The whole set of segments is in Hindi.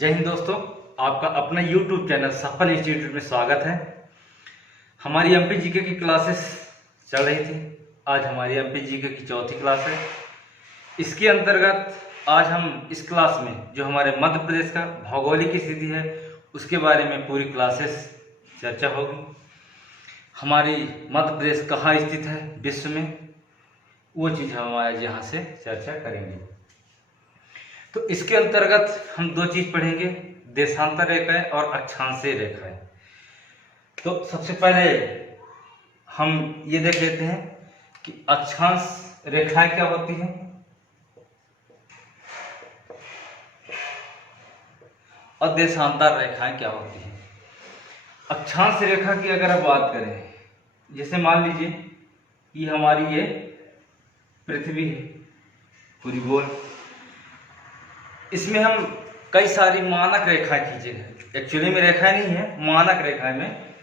जय हिंद दोस्तों, आपका अपना YouTube चैनल सफल इंस्टीट्यूट में स्वागत है। हमारी एमपी जीके की क्लासेस चल रही थी। आज हमारी एमपी जीके की चौथी क्लास है। इसके अंतर्गत आज हम इस क्लास में जो हमारे मध्य प्रदेश का भौगोलिक स्थिति है उसके बारे में पूरी क्लासेस चर्चा होगी। हमारी मध्य प्रदेश कहाँ स्थित है विश्व में, वो चीज़ हम आज यहाँ से चर्चा करेंगे। तो इसके अंतर्गत हम दो चीज पढ़ेंगे, देशांतर रेखाएं और अक्षांशीय रेखाएं। तो सबसे पहले हम ये देख लेते हैं कि अक्षांश रेखाएं क्या होती हैं और देशांतर रेखाएं क्या होती हैं। अक्षांश रेखा की अगर आप बात करें, जैसे मान लीजिए कि हमारी ये पृथ्वी है पूरी गोल, इसमें हम कई सारी मानक रेखाएं खींचेंगे। एक्चुअली में रेखाएं नहीं है, मानक रेखाएं में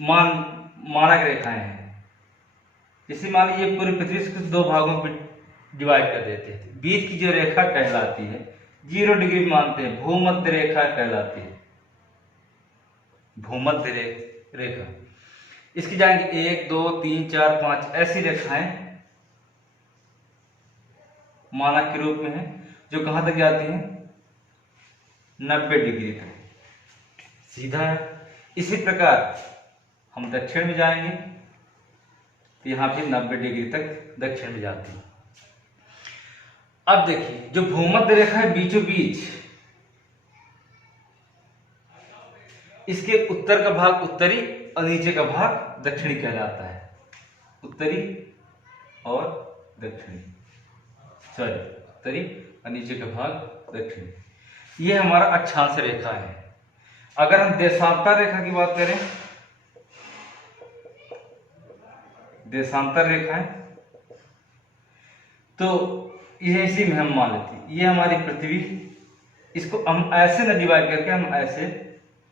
मानक रेखाएं हैं। जैसे मान लीजिए पूरी पृथ्वी को दो भागों में डिवाइड कर देते हैं। बीच की जो रेखा कहलाती है 0 डिग्री मानते हैं, भूमध्य रेखा कहलाती है। भूमध्य रेखा इसकी जाएंगे 1 2 3 4 5 ऐसी रेखाएं मानक के रूप में है, जो कहां तक जाती हैं 90 डिग्री तक सीधा है। इसी प्रकार हम दक्षिण में जाएंगे तो यहां पे 90 डिग्री तक दक्षिण में जाती है। अब देखिए जो भूमध्य रेखा है बीचों बीच, इसके उत्तर का भाग उत्तरी और नीचे का भाग दक्षिणी कहलाता है। उत्तरी और दक्षिणी, उत्तरी और नीचे का भाग दक्षिणी, ये हमारा अक्षांश रेखा है। अगर हम देशांतर रेखा की बात करें, देशांतर रेखा है तो ये इसी में हम मान लेते हैं ये हमारी पृथ्वी, इसको हम ऐसे न डिवाइड करके हम ऐसे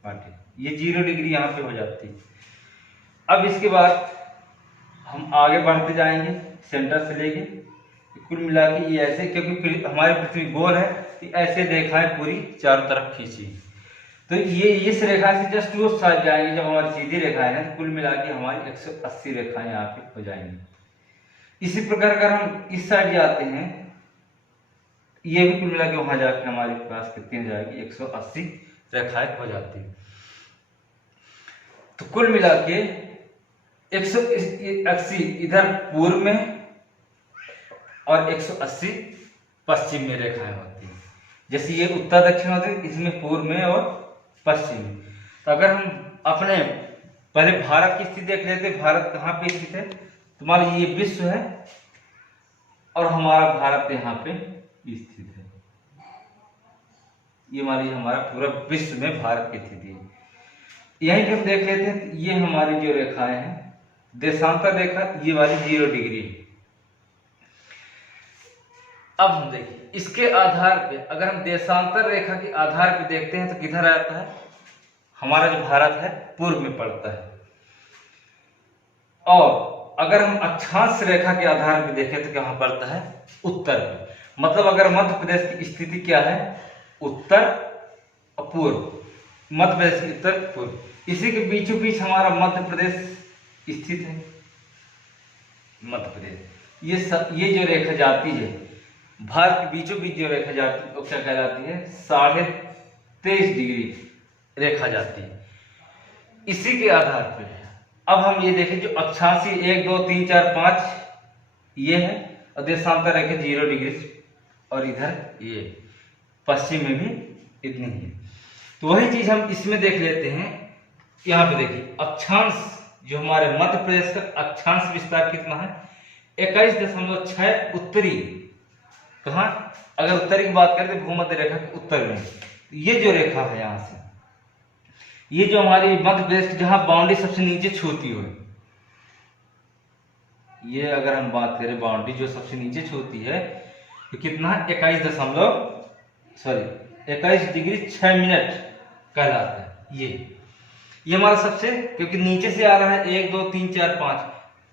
बांटे, ये 0 डिग्री यहां पे हो जाती है। अब इसके बाद हम आगे बढ़ते जाएंगे सेंटर से लेके, कुल मिला के ये ऐसे, क्योंकि हमारी पृथ्वी गोल है तो ऐसे रेखाएं पूरी चारों तरफ खींची, तो ये इस रेखा से जस्ट वो साइड जाएंगे। जब हमारी सीधी रेखाएं हैं कुल मिला के हमारी 180 रेखाएं यहाँ पे हो जाएंगी। इसी प्रकार अगर हम इस साइड जाते हैं, ये भी कुल मिला के वहां जाके हमारे पास कितनी हो जाएगी 180 रेखाएं हो जाती है। तो कुल मिला के 180 इधर पूर्व में और 180 पश्चिम में रेखाएं होती हैं। जैसे ये उत्तर दक्षिण होती है, इसमें पूर्व में और पश्चिम में। तो अगर हम अपने पहले भारत की स्थिति देख लेते, भारत कहाँ पे स्थित है, तो मान लीजिए ये विश्व है और हमारा भारत यहाँ पे स्थित है। ये मान लीजिए हमारा पूरा विश्व में भारत की स्थिति है। यहीं पे हम देख लेते हैं, ये हमारी जो रेखाएं हैं देशांतर रेखा, ये वाली 0 डिग्री है। अब हम देखिए इसके आधार पे, अगर हम देशांतर रेखा के आधार पे देखते हैं तो किधर आता है, हमारा जो भारत है पूर्व में पड़ता है। और अगर हम अक्षांश रेखा के आधार पे देखें तो कहां पड़ता है, उत्तर पे। मतलब अगर मध्य प्रदेश की स्थिति क्या है, उत्तर और पूर्व, मध्य प्रदेश की उत्तर पूर्व, इसी के बीचों बीच हमारा मध्य प्रदेश स्थित है। मध्य प्रदेश ये जो रेखा जाती है भारत के बीचों बीच, जो रेखा जाती है वो क्या कहलाती है 23.5 डिग्री रेखा जाती है। इसी के आधार पर अब हम ये देखें, जो अक्षांशी 1 2 3 4 5 ये है और देशांतर रेखा 0 डिग्री, और इधर ये पश्चिम में भी इतनी ही है। तो वही चीज हम इसमें देख लेते हैं। यहाँ पे देखिए अक्षांश, जो हमारे मध्य प्रदेश का अक्षांश विस्तार कितना है 21.6 उत्तरी। कहा, अगर उत्तरी की बात करें तो भूमध्य रेखा के उत्तर में ये जो रेखा है, यहां से ये जो हमारी मध्य प्रदेश की जहां बाउंड्री सबसे नीचे छूती हो, ये अगर हम बात करें बाउंड्री जो सबसे नीचे छूती है तो कितना 21 डिग्री 6 मिनट कहलाता है। ये हमारा सबसे, क्योंकि नीचे से आ रहा है 1 2 3 4 5,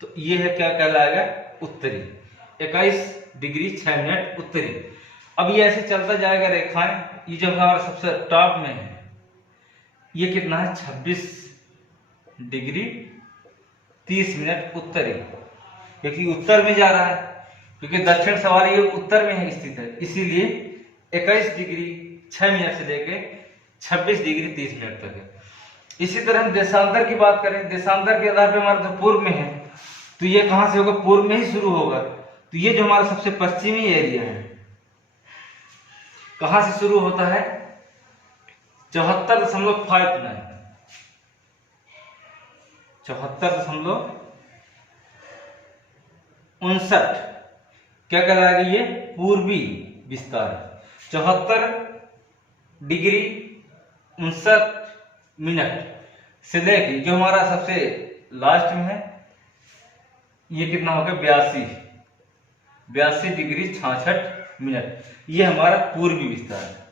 तो ये है क्या कहलाएगा उत्तरी, 21 डिग्री 6 मिनट उत्तरी। अब ये ऐसे चलता जाएगा रेखाएं, ये जो हमारा सबसे टॉप में है ये कितना है 26 डिग्री 30 मिनट उत्तरी, क्योंकि उत्तर में जा रहा है, क्योंकि दक्षिण सवारी ये उत्तर में है स्थित है, इसीलिए 21 डिग्री 6 मिनट से लेके 26 डिग्री 30 मिनट तक है। इसी तरह हम देशांतर की बात करें, देशांतर के आधार पर हमारा जो पूर्व में है तो ये कहां से होगा, पूर्व में ही शुरू होगा। तो ये जो हमारा सबसे पश्चिमी एरिया है कहां से शुरू होता है 74.59, 74.59 क्या कहलाएगा, ये पूर्वी विस्तार। 74 डिग्री 59 मिनट से लेके जो हमारा सबसे लास्ट में है ये कितना होगा 82 डिग्री 66 मिनट, ये हमारा पूर्वी विस्तार है।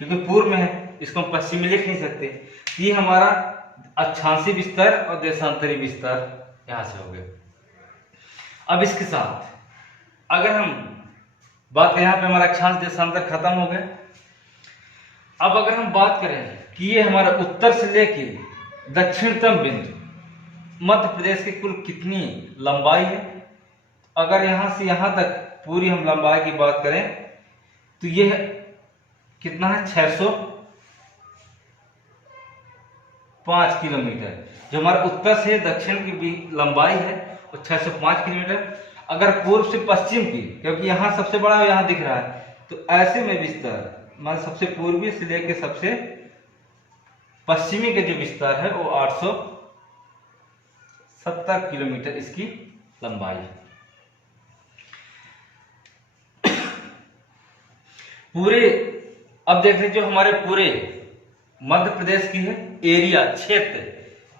क्योंकि पूर्व में है इसको हम पश्चिम में लिख नहीं सकते, ये हमारा अक्षांशी विस्तार और देशांतरी विस्तार यहां से हो गया। अब इसके साथ अगर हम बात करें, यहाँ पे हमारा अक्षांश देशांतर खत्म हो गया। अब अगर हम बात करें कि ये हमारा उत्तर से लेके दक्षिणतम बिंदु मध्य प्रदेश की कुल कितनी लंबाई है, अगर यहां से यहां तक पूरी हम लंबाई की बात करें तो ये कितना है 605 किलोमीटर। जो हमारा उत्तर से दक्षिण की भी लंबाई है वो 605 किलोमीटर। अगर पूर्व से पश्चिम की, क्योंकि यहाँ सबसे बड़ा यहाँ दिख रहा है, तो ऐसे में विस्तार मतलब सबसे पूर्वी से लेकर सबसे पश्चिमी का जो विस्तार है वो 870 किलोमीटर इसकी लंबाई है। पूरे अब देख लीजिए जो हमारे पूरे मध्य प्रदेश की है एरिया क्षेत्र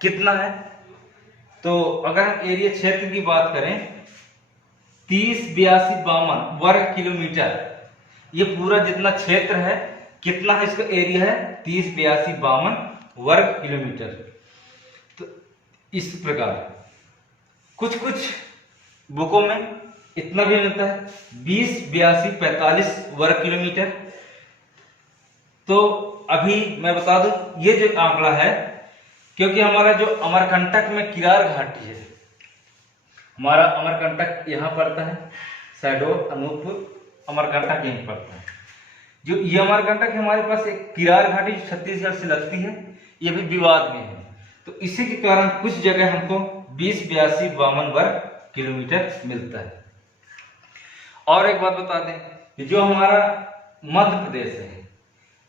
कितना है, तो अगर हम एरिया क्षेत्र की बात करें 308252 वर्ग किलोमीटर, ये पूरा जितना क्षेत्र है कितना है, इसका एरिया है 308252 वर्ग किलोमीटर। तो इस प्रकार कुछ बुकों में इतना भी मिलता है 208245 वर्ग किलोमीटर। तो अभी मैं बता दूं ये जो आंकड़ा है, क्योंकि हमारा जो अमरकंटक में किरार घाटी है, हमारा अमरकंटक यहाँ पड़ता है, शहडोल अनूपपुर अमरकंटक यहीं पड़ता है। जो ये अमरकंटक हमारे पास एक किरार घाटी छत्तीसगढ़ से लगती है, ये भी विवाद में है। तो इसी के कारण कुछ जगह हमको 208252 वर्ग किलोमीटर मिलता है। और एक बात बता दें कि जो हमारा मध्य प्रदेश है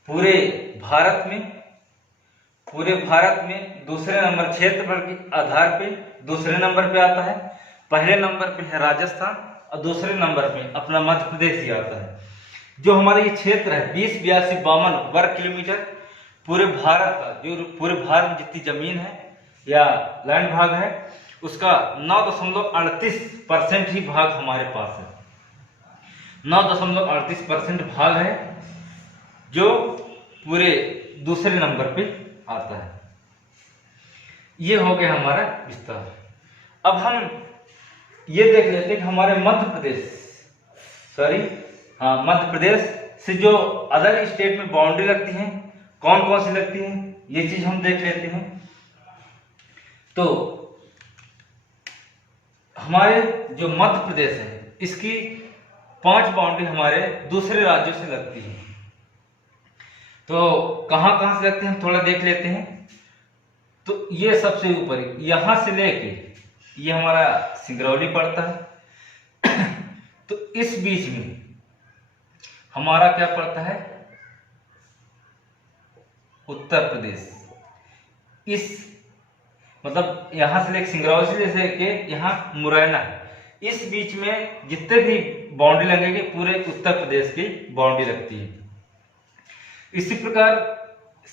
पूरे भारत में दूसरे नंबर क्षेत्रफल के आधार पे दूसरे नंबर पे आता है। पहले नंबर पे है राजस्थान और दूसरे नंबर पे अपना मध्य प्रदेश ही आता है। जो हमारा ये क्षेत्र है 208252 वर्ग किलोमीटर पूरे भारत का, जो पूरे भारत में जितनी जमीन है या लैंड भाग है उसका 9.38% ही भाग हमारे पास है। 9.38% भाग है जो पूरे दूसरे नंबर पे आता है। ये हो गया हमारा विस्तार। अब हम ये देख लेते हैं कि हमारे मध्य प्रदेश से जो अदर स्टेट में बाउंड्री लगती हैं कौन कौन सी लगती हैं, ये चीज हम देख लेते हैं। तो हमारे जो मध्य प्रदेश है इसकी 5 बाउंड्री हमारे दूसरे राज्यों से लगती है। तो कहां कहां से लगते हैं हम थोड़ा देख लेते हैं। तो ये सबसे ऊपर यहां से लेके ये हमारा सिंगरौली पड़ता है। तो इस बीच में हमारा क्या पड़ता है उत्तर प्रदेश। इस मतलब यहां से लेके सिंगरौली से लेके यहाँ मुरैना, इस बीच में जितने भी बाउंड्री लगेगी पूरे उत्तर प्रदेश की बाउंड्री लगती है। इसी प्रकार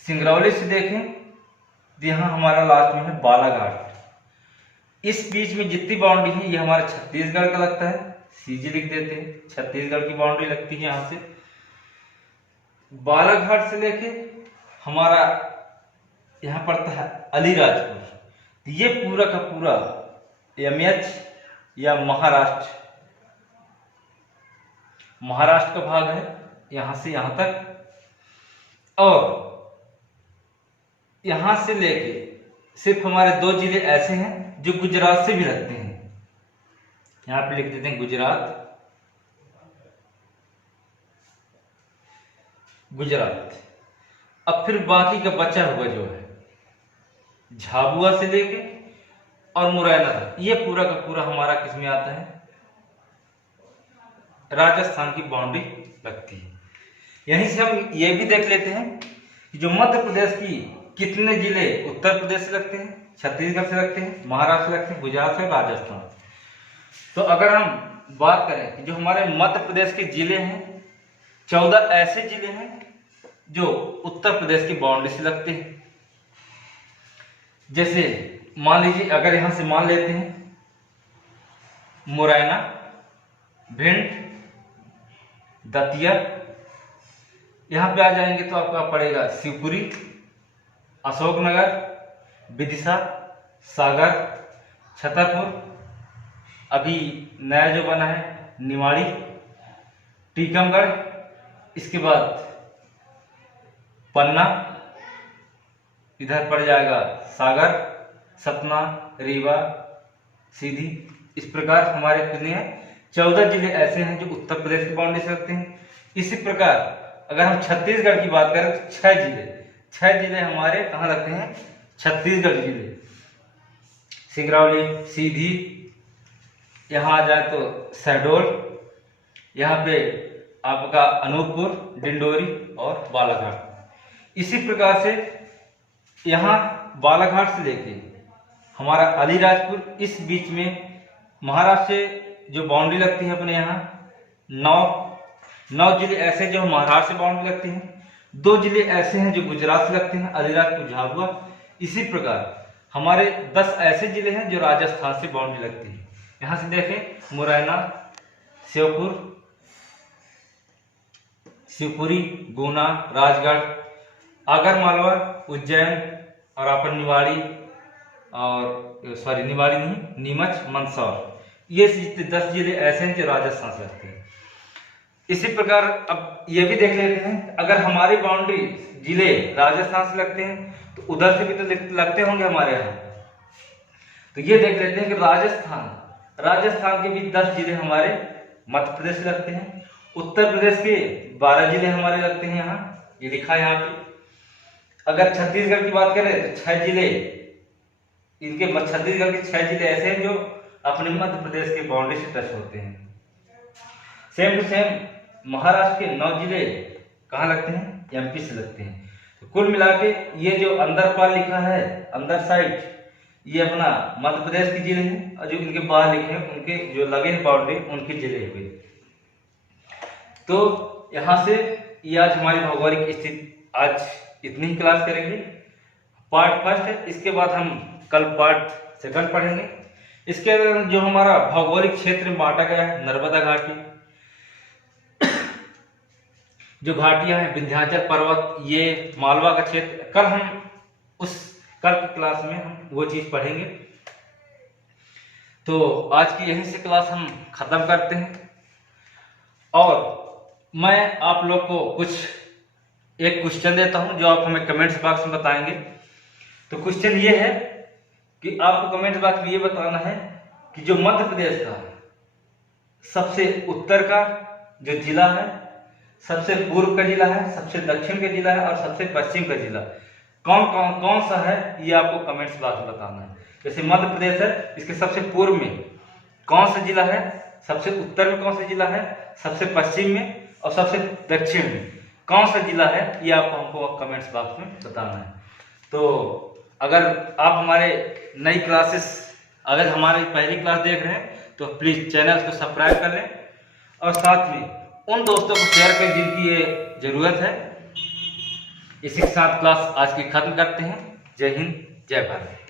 सिंगरौली से देखें तो यहाँ हमारा लास्ट में है बालाघाट। इस बीच में जितनी बाउंड्री है ये हमारा छत्तीसगढ़ का लगता है, सीजी लिख देते हैं, छत्तीसगढ़ की बाउंड्री लगती है यहाँ से। बालाघाट से लेके हमारा यहाँ पड़ता है अलीराजपुर। ये पूरा का पूरा एमएच या महाराष्ट्र का भाग है यहाँ से यहाँ तक। और यहां से लेके सिर्फ हमारे 2 जिले ऐसे हैं जो गुजरात से भी लगते हैं। यहां पे लिख देते हैं गुजरात, गुजरात। अब फिर बाकी का बचा हुआ जो है झाबुआ से लेके और मुरैना तक, ये पूरा का पूरा हमारा किस में आता है, राजस्थान की बाउंड्री लगती है। यहीं से हम ये भी देख लेते हैं कि जो मध्य प्रदेश की कितने जिले उत्तर प्रदेश से लगते हैं, छत्तीसगढ़ से लगते हैं, महाराष्ट्र से लगते हैं, गुजरात से, राजस्थान। तो अगर हम बात करें कि जो हमारे मध्य प्रदेश के जिले हैं, 14 ऐसे जिले हैं जो उत्तर प्रदेश की बाउंड्री से लगते हैं। जैसे मान लीजिए, अगर यहां से मान लेते हैं मुरैना, भिंड, दतिया, यहां पे आ जाएंगे तो आपका पड़ेगा शिवपुरी, अशोकनगर, विदिशा, सागर, छतरपुर, अभी नया जो बना है निवाड़ी, टीकमगढ़, इसके बाद पन्ना, इधर पड़ जाएगा सागर, सतना, रीवा, सीधी। इस प्रकार हमारे कितने हैं, 14 जिले ऐसे हैं जो उत्तर प्रदेश की बाउंड्री से लगते हैं। इसी प्रकार अगर हम छत्तीसगढ़ की बात करें तो 6 जिले हमारे कहाँ लगते हैं, छत्तीसगढ़ जिले, सिंगरौली, सीधी, यहाँ आ जाए तो शहडोल, यहाँ पे आपका अनूपपुर, डिंडोरी और बालाघाट। इसी प्रकार से यहाँ बालाघाट से लेके हमारा अलीराजपुर, इस बीच में महाराष्ट्र से जो बाउंड्री लगती है अपने यहाँ 9 जिले ऐसे जो महाराष्ट्र से बाउंड्री लगती हैं, 2 जिले ऐसे हैं जो गुजरात से लगते हैं, अलीराजपुर, झाबुआ। इसी प्रकार हमारे 10 ऐसे जिले हैं जो राजस्थान से बाउंड्री लगती हैं। यहाँ से देखें मुरैना, शिवपुरी, गुना, राजगढ़, आगरमालवा, उज्जैन और अपन निवाड़ी, और सॉरी निवाड़ी नहीं, नीमच, मंदसौर, ये 10 जिले ऐसे हैं जो राजस्थान से लगते हैं। इसी प्रकार अब ये भी देख लेते हैं, अगर हमारी बाउंड्री जिले राजस्थान से लगते हैं तो उधर से भी तो लगते होंगे हमारे यहाँ। तो ये देख लेते हैं कि राजस्थान के भी 10 जिले हमारे मध्य प्रदेश से लगते हैं। उत्तर प्रदेश के 12 जिले हमारे लगते हैं, यहाँ ये लिखा है यहाँ पे। अगर छत्तीसगढ़ की बात करें तो 6 जिले, इनके छत्तीसगढ़ के 6 जिले ऐसे हैं जो अपने मध्य प्रदेश के बाउंड्री से टच होते हैं। सेम टू सेम महाराष्ट्र के 9 जिले कहाँ लगते हैं, एमपी से लगते हैं। तो कुल मिला के ये जो अंदर पार लिखा है, अंदर साइड, ये अपना मध्य प्रदेश के जिले हैं, और जो इनके बाहर लिखे हैं उनके जो लगे हैं बाउंड्री, उनके जिले हुए। तो यहाँ से ये आज हमारी भौगोलिक स्थिति, आज इतनी ही क्लास करेंगे, पार्ट फर्स्ट है। इसके बाद हम कल पार्ट सेकंड पढ़ेंगे। इसके अंदर जो हमारा भौगोलिक क्षेत्र में बांटा गया है, नर्मदा घाटी, जो घाटियां हैं, विंध्याचल पर्वत, ये मालवा का क्षेत्र, कल की क्लास में हम वो चीज पढ़ेंगे। तो आज की यहीं से क्लास हम खत्म करते हैं, और मैं आप लोग को एक क्वेश्चन देता हूं जो आप हमें कमेंट्स बॉक्स में बताएंगे। तो क्वेश्चन ये है कि आपको कमेंट बॉक्स में ये बताना है कि जो मध्य प्रदेश का सबसे उत्तर का जो जिला है, सबसे पूर्व का जिला है, सबसे दक्षिण का जिला है और सबसे पश्चिम का जिला कौन सा है, ये आपको कमेंट्स बॉक्स में बताना है। जैसे मध्य प्रदेश है, इसके सबसे पूर्व में कौन सा जिला है, सबसे उत्तर में कौन सा जिला है, सबसे पश्चिम में और सबसे दक्षिण में कौन सा जिला है, ये आपको हमको कमेंट्स बॉक्स में बताना है। तो अगर आप हमारे नई क्लासेस, अगर हमारी पहली क्लास देख रहे हैं तो प्लीज चैनल को सब्सक्राइब कर लें, और साथ में उन दोस्तों को शेयर करें जिनकी ये जरूरत है। इसी के साथ क्लास आज की खत्म करते हैं। जय हिंद, जय भारत।